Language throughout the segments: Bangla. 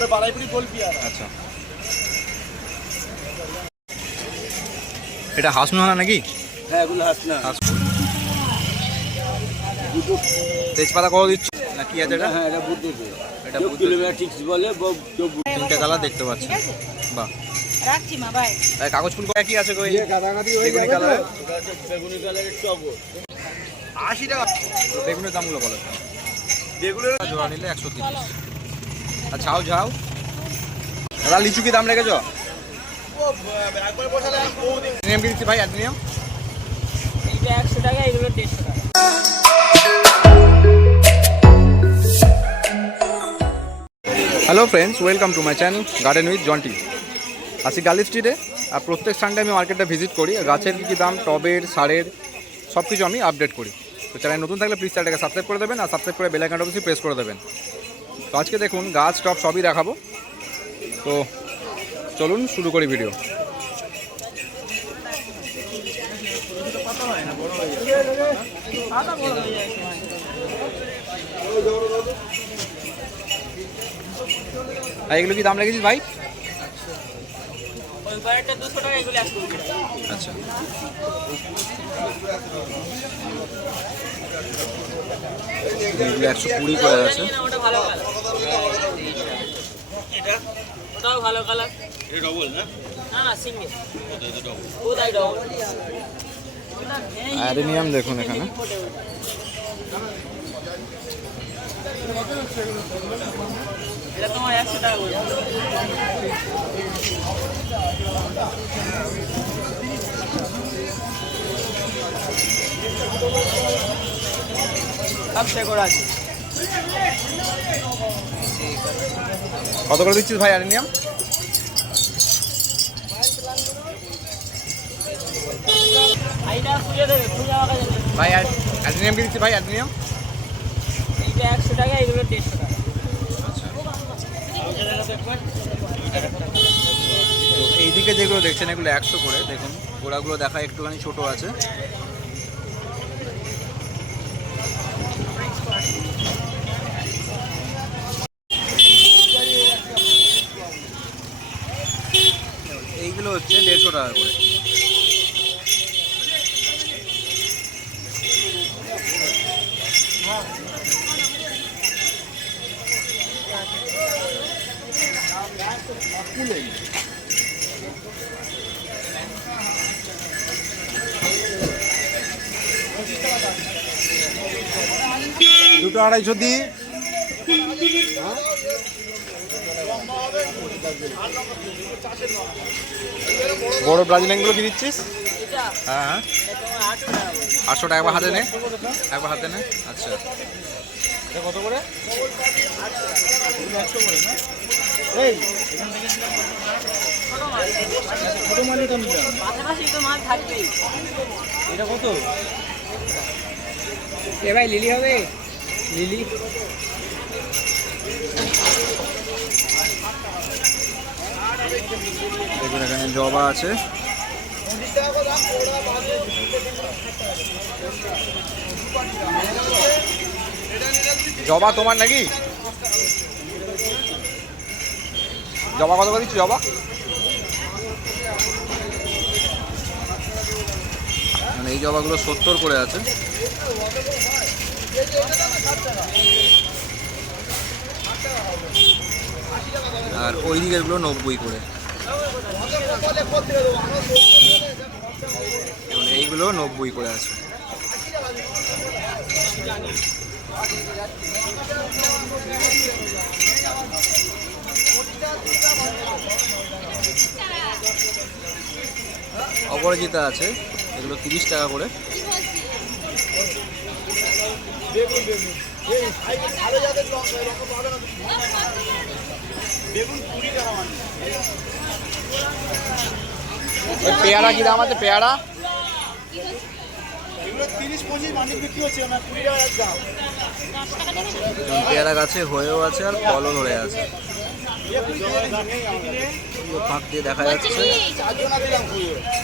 করে বারাইপুরি গোল পেয়ারা। আচ্ছা, এটা হাসনোহানা নাকি? হ্যাঁ, এগুলো হাসনা। তেজপাতা কত দিচ্ছ না কি আছে এটা? হ্যাঁ, এটা বুদ্ধ দেবে। এটা কিলোমিটার ঠিক বলে, তিনটে কালার দেখতে পাচ্ছেন। বাহ, রাখছি মা, বাই। কাগজ ফুল কি আছে কই? বেগুনি কালার। বেগুনি কালারের টগর 80 টাকা। বেগুনের দামগুলো বলো। বেগুনের জোড়া নিলে 130। আর ঝাউ ঝাউ দাদা লিচু কি দাম রেখেছো? নিয়ম কি দিচ্ছি ভাই? অ্যাডমিনিয়াম এইটা 100 টাকা, এগুলো 150 টাকা। Hello friends, welcome to my channel garden with Jonty. আছি গার্লি স্ট্রিটে। আর প্রত্যেক সানডে আমি মার্কেটটা ভিজিট করি। গাছের কী কী দাম, টবের, সারের সব কিছু আমি আপডেট করি। তো চ্যানেল নতুন থাকলে প্লিজ চ্যানেলটাকে সাবস্ক্রাইব করে দেবেন, আর সাবস্ক্রাইব করে বেল আইকনটা অবশ্যই প্রেস করে দেবেন। তো আজকে দেখুন গাছ টব সবই দেখাবো। তো চলুন শুরু করি ভিডিও। এগুলো কি দাম লেগেছিস ভাই? ওইবারটা 200 টাকা, এগুলো 120 টাকা। আচ্ছা, এগুলো 120 করে আছে। ওটা ভালো কালার, ওটাও ভালো কালার। এটা ডবল না? না না, সিঙ্গেল। ওটাই ডবল। অ্যাডেনিয়াম দেখুন এখানে। এটা তোমার 100 টাকা করে। সবচেয়ে করে আছে। কত করে দিচ্ছিস ভাই অ্যাডেনিয়াম? এইটা খুলে দেবে, খুলে আমাকে দেবে। ভাই অ্যাডেনিয়াম কি দিচ্ছি ভাই? অ্যাডেনিয়াম এইটা 100 টাকা, এগুলো 150 টাকা। আচ্ছা। তো এইদিকে যেগুলো দেখছেন এগুলো 100 করে। দেখুন গোড়াগুলো দেখা একটুখানি ছোট আছে। এইগুলো হচ্ছে 150 টাকা করে। দুটো 250 দিই। বড় ব্রাজিলিয়ানগুলো কি দিচ্ছিস? এটা হ্যাঁ হ্যাঁ, তোমার 800 টাকা করে। 800 টাকা। একবার হাতে নে, একবার হাতে নে। আচ্ছা, এটা কত করে? 100 করে না? এই ছোট মালই তো নিলাম। পাশাপাশি তো মাল থাকবেই। এটা কত? এ ভাই লিলি হবে? লিলি দেখুন এখানে জবা আছে। জবা তোমার নাকি? জবা কত করে দিচ্ছি? জবা মানে এই জবাগুলো 70 করে আছে। আর ওই দিকেরগুলো 90 করে। এবং এইগুলো 90 করে আছে। অপরাজিতা আছে, এগুলো 30 টাকা করে। পেয়ারা কি দাম আছে? পেয়ারা এগুলো 30-25 মানিক বিক্রি হচ্ছে না, 20 টাকা দাম। পেয়ারা গাছে হয়েও আছে আর ফলও ধরে আছে। ফাঁক দিয়ে দেখা যাচ্ছে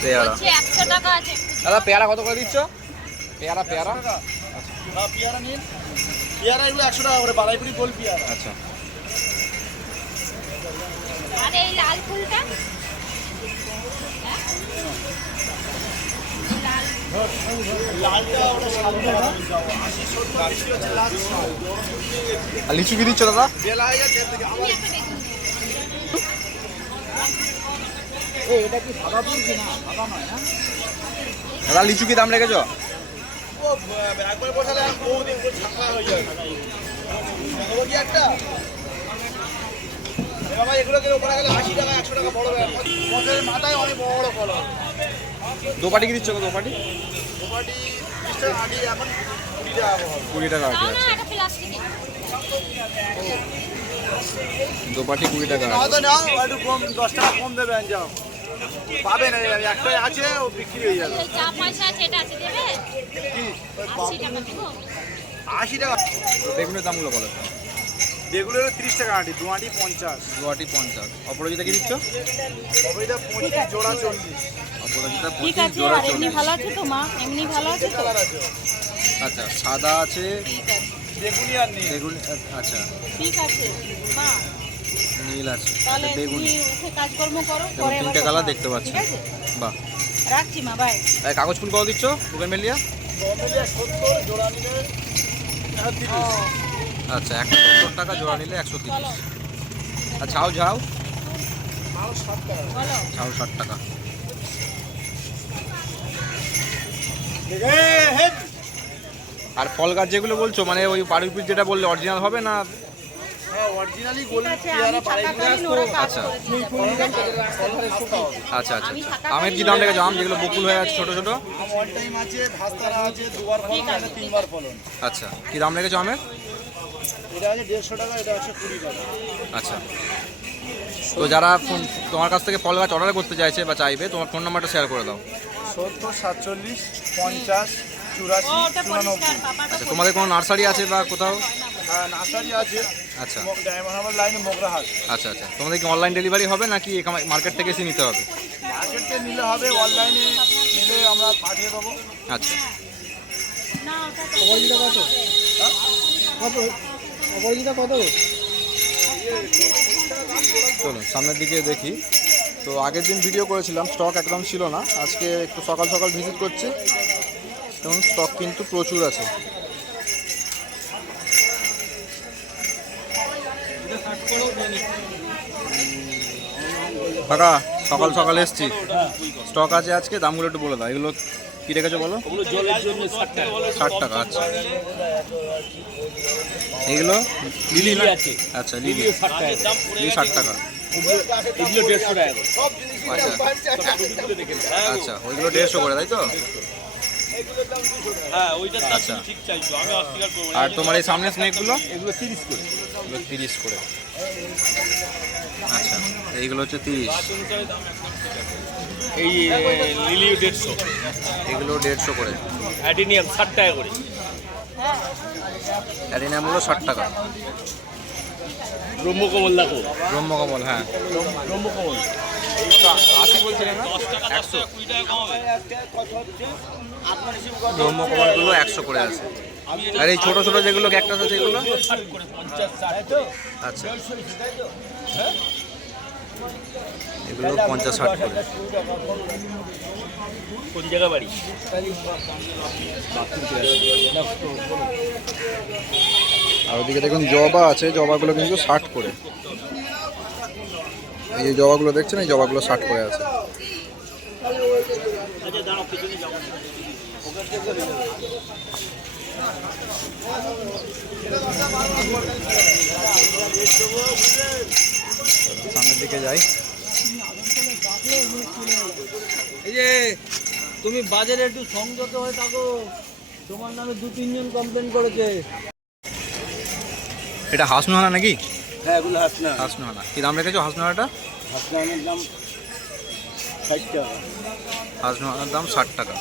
পেয়ারা। 100 টাকা আছে। দাদা পেয়ারা কত করে দিচ্ছ? পেয়ারা পেয়ারা পেয়ারা নিন। পেয়ারা এগুলো 100 টাকা করে, বারাইপুরি গোল পেয়ারা। আচ্ছা, আর এই লাল ফুলটা আর লিচু কি দিচ্ছ দাদা? এটা কি সাদা ফুল কিনা? সাদা নয় না? দাদা লিচু কি দাম রেখেছো? একবার বসালে আর বহুদিন করে ছাকা হয়ে যাবে কি একটা বাবা এগুলো কিলো করা গেলে 80 টাকা 100 টাকা বড় ব্যাগ বছরের মাথায় অনেক বড় কলম দোপাটি কি দিচ্ছ? দোপাটি দোপাটি 20 টাকা আটি এখন 20 টাকা হবে 20 টাকা দাও আছে। না এটা প্লাস্টিকে। দোপাটি 20 টাকা নাও তো নাও একটু কম 10 টাকা কম দেবেন যাও পাবে না একটাই আছে ও বিক্রি হয়ে যাবে এই যা পয়সা আছে এটা আছে দেবে? কি 80 টাকা দেবো। 80 টাকা বেগুনের দামগুলো বলো। বেগুলো 30 টাকা আটি দু আটি 50 দোয়াটি 50। অপরাজিতা কি দিচ্ছ? সবইটা 25 জোড়া 40 অপরাজিতা ঠিক 25 আছে, জোড়া আর এমনি 40। ভালো আছে তো মা? এমনি ভালো আছে তো? কালার আছে আচ্ছা সাদা আছে, ঠিক আছে, বেগুনি আর নেই বেগুন আচ্ছা ঠিক আছে মা। নীল আছে, তাহলে বেগুনি। তুমি উঠে কাজকর্ম করো, দেখুন, পরে আবার তিনটে কথা কালার হবে, দেখতে পাচ্ছি। ঠিক আছে? বাহ। রাখছি মা, বাই। এই কাগজ ফুল কত দিচ্ছ? বুগেনভেলিয়া বম্বেলিয়া 70 জোড়া নিলে 30 আচ্ছা 170 টাকা জোড়া নিলে 130। আর ঝাউ ঝাউ মাল 60 টাকা বলো। ঝাউ 60 টাকা। আর ফল গাছ যেগুলো বলছো মানে ওই বাড়ির পিস যেটা বললে অরিজিনাল হবে না? হ্যাঁ অরিজিনালি ঠিক গোল্ড আছে, আমি থাকাকালীন ওরা কাজ আচ্ছা। করে দিয়ে যাবে, ঠিক আছে? আচ্ছা আচ্ছা আমের কি দাম রেখেছো? আম যেগুলো বকুল হয়ে আছে ছোট ছোট? আম অল টাইম আছে ভাস্তারা আছে দুবার ফলন এটা তিনবার ফলন আচ্ছা কি দাম রেখেছো আমের? এটা আছে 150 টাকা এটা আছে 20 টাকা আচ্ছা তো যারা ফোন তোমার কাছ থেকে ফল গাছ অর্ডার করতে চাইছে বা চাইবে, তোমার ফোন নাম্বারটা শেয়ার করে দাও। 70 47 50 84 ওটা পরিষ্কার, পাপাটা আচ্ছা তোমাদের কোনো নার্সারি আছে বা কোথাও? নার্সারি আছে আচ্ছা ডায়মন্ড হারবার লাইনে মোগরাহাট আচ্ছা আচ্ছা তোমাদের কি অনলাইন ডেলিভারি হবে নাকি মার্কেট থেকে এসে নিতে হবে? মার্কেটে নিলে হবে অনলাইনে নিলে আমরা পাঠিয়ে দেবো আচ্ছা না, ওটা তো অপরাজিতা কত? চলুন সামনের দিকে দেখি। তো আগের দিন ভিডিও করেছিলাম, স্টক একদম ছিল না। আজকে একটু সকাল সকাল ভিজিট করছি এবং স্টক কিন্তু প্রচুর আছে। কাকা সকাল সকাল এসছি, স্টক আছে আজকে, দামগুলো একটু বলে দাও। এগুলো কি রেখেছো বলো? ওগুলো জলের জন্য 60 টাকা 60 টাকা। আচ্ছা এগুলো লিলি না? আছে আচ্ছা লিলি 60 টাকা লিলি 60 টাকা। এগুলো 150 টাকা সব জিনিস আচ্ছা ওইগুলো 150 করে তাই তো? হ্যাঁ ওইটা আচ্ছা ঠিক চাইছো আমি অস্বীকার করব আর তোমার এই সামনে স্নেকগুলো? এগুলো 30 করে এগুলো 30 করে। আচ্ছা এইগুলো হচ্ছে 30। এই লিলি 150 এগুলো 150 করে। অ্যাডিনিয়াম 60 টাকা করে অ্যাডিনিয়াম হলো 60 টাকা। ব্রহ্মকমল দেখো ব্রহ্মকমল হ্যাঁ ব্রহ্মকমল 80 বলছিলেন না? 100 20 টাকা কম হবে ব্রহ্মকমলগুলো 100 করে আছে। আর এই ছোট ছোট যেগুলো ক্যাকটাস আছে এগুলো? 60 করে 50 60 তো আচ্ছা এগুলো 50-60 করে। কোন জায়গা বাড়ি আর ওদিকে দেখুন জবা আছে, জবাগুলো কিন্তু 60 করে। এই যে জবাগুলো দেখছেন, এই জবাগুলো 60 করে আছে। সামনের দিকে যাই। এই যে তুমি বাজারে একটু সংযত হয়ে থাকো, তোমার নামে 2-3 জন কমপ্লেন করেছে। এটা হাসনোহানা নাকি? হ্যাঁ এগুলো হাসনা হাসনোহানা কি দাম রেখেছো? হাসনোহানাটা হাসনার দাম 60 টাকা হাসনোহানার দাম 60 টাকা।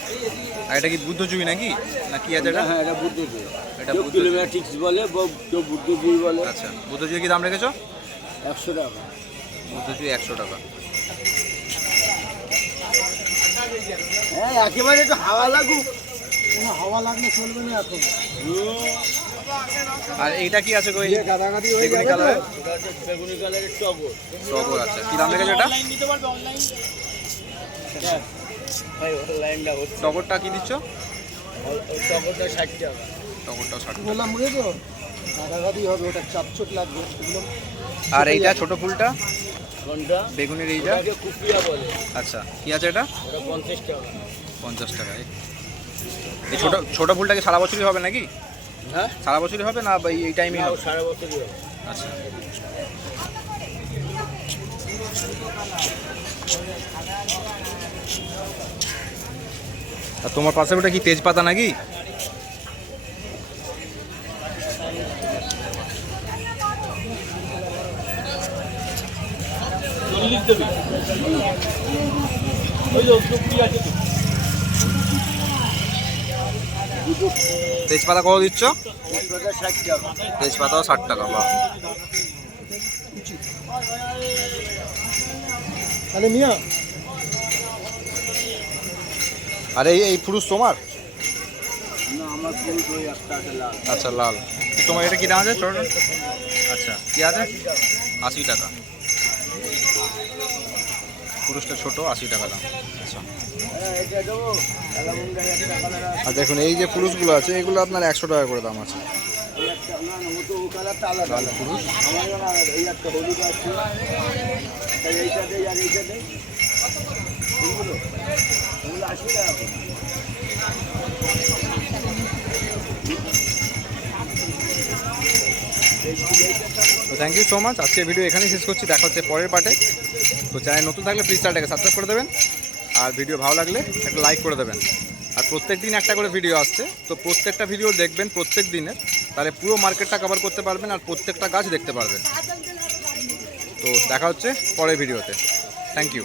আর এটা কি বুদ্ধজুবি নাকি না কি আছে এটা? হ্যাঁ এটা বুদ্ধজুই এটা কেউ বুদ্ধজুই। কিলোমেটিক্স বলে কেউ বুদ্ধজুই বলে আচ্ছা বুদ্ধজুই কি দাম রেখেছো? 100 টাকা বুদ্ধজুই 100 টাকা। হ্যাঁ একেবারে একটু হাওয়া লাগুক কোনো হাওয়া লাগলে চলবে না এখন। আর এইটা কি আছে গো? এই বেগুনি কালার, ওটা হচ্ছে বেগুনি কালারের টগর। টগর। আচ্ছা, কি দাম রেখেছো এটা? ভাই অনলাইনটা হচ্ছে টগরটা কি দিচ্ছ? ওই টগরটা 60 টাকা। টগরটা 60 টাকা। বললাম বুঝেছো গাদাগাদি হবে, ওটা চাপচট লাগবে এগুলো। আর এইটা ছোট ফুলটা কোনটা? বেগুনের এইটা? ওটাকে কুপিয়া বলে। আচ্ছা, কি আছে এটা? ওটা 50 টাকা। 50 টাকা। এই ছোট ছোট ফুলটা কি সারা বছরই হবে নাকি? হ্যাঁ, সারা বছরই হবে না এই টাইমে না, ও হবে? সারা বছরই হবে। আচ্ছা। আর তোমার পাশে ওটা কি তেজপাতা নাকি? চল্লিশ দেবে। ওই যে টুকরি আছে তো। তেজপাতা কত দিচ্ছ? ওটা 60 টাকা। তেজপাতাও 60 টাকা। বাহ। তাহলে মিয়া আর এই ফুরুষ তোমার? না, আমার পুরো দই একটা আছে লাল। আচ্ছা, লাল। তোমার এটা কি দাম আছে ছোট? আচ্ছা, কি আছে? 80 টাকা। পুরুষটা ছোট, 80 টাকা দাম। আচ্ছা। হ্যাঁ, এটা দেবো। কালামুন্ডায় একটা কালার আছে। আর দেখুন এই যে পুরুষগুলো আছে এগুলো আপনার 100 টাকা করে দাম আছে। এই একটা, না না, ও তো ও কালারটা আলাদা। লাল পুরুষ। আমার না, এই একটা হলুদ আছে। তাই এইটা দেই আর এইটা দেই। এগুলো 80 টাকা করে। তো থ্যাংক ইউ সো মাচ। আজকের ভিডিও এখানেই শেষ করছি, দেখা হচ্ছে পরের পার্টে। তো চ্যানেল নতুন থাকলে প্লিজ চ্যানেলটাকে সাবস্ক্রাইব করে দেবেন, আর ভিডিও ভালো লাগলে একটা লাইক করে দেবেন। আর প্রত্যেক দিন একটা করে ভিডিও আসছে, তো প্রত্যেকটা ভিডিও দেখবেন প্রত্যেক দিনের, তাহলে পুরো মার্কেটটা কভার করতে পারবেন আর প্রত্যেকটা গাছ দেখতে পারবেন। তো দেখা হচ্ছে পরের ভিডিওতে। Thank you.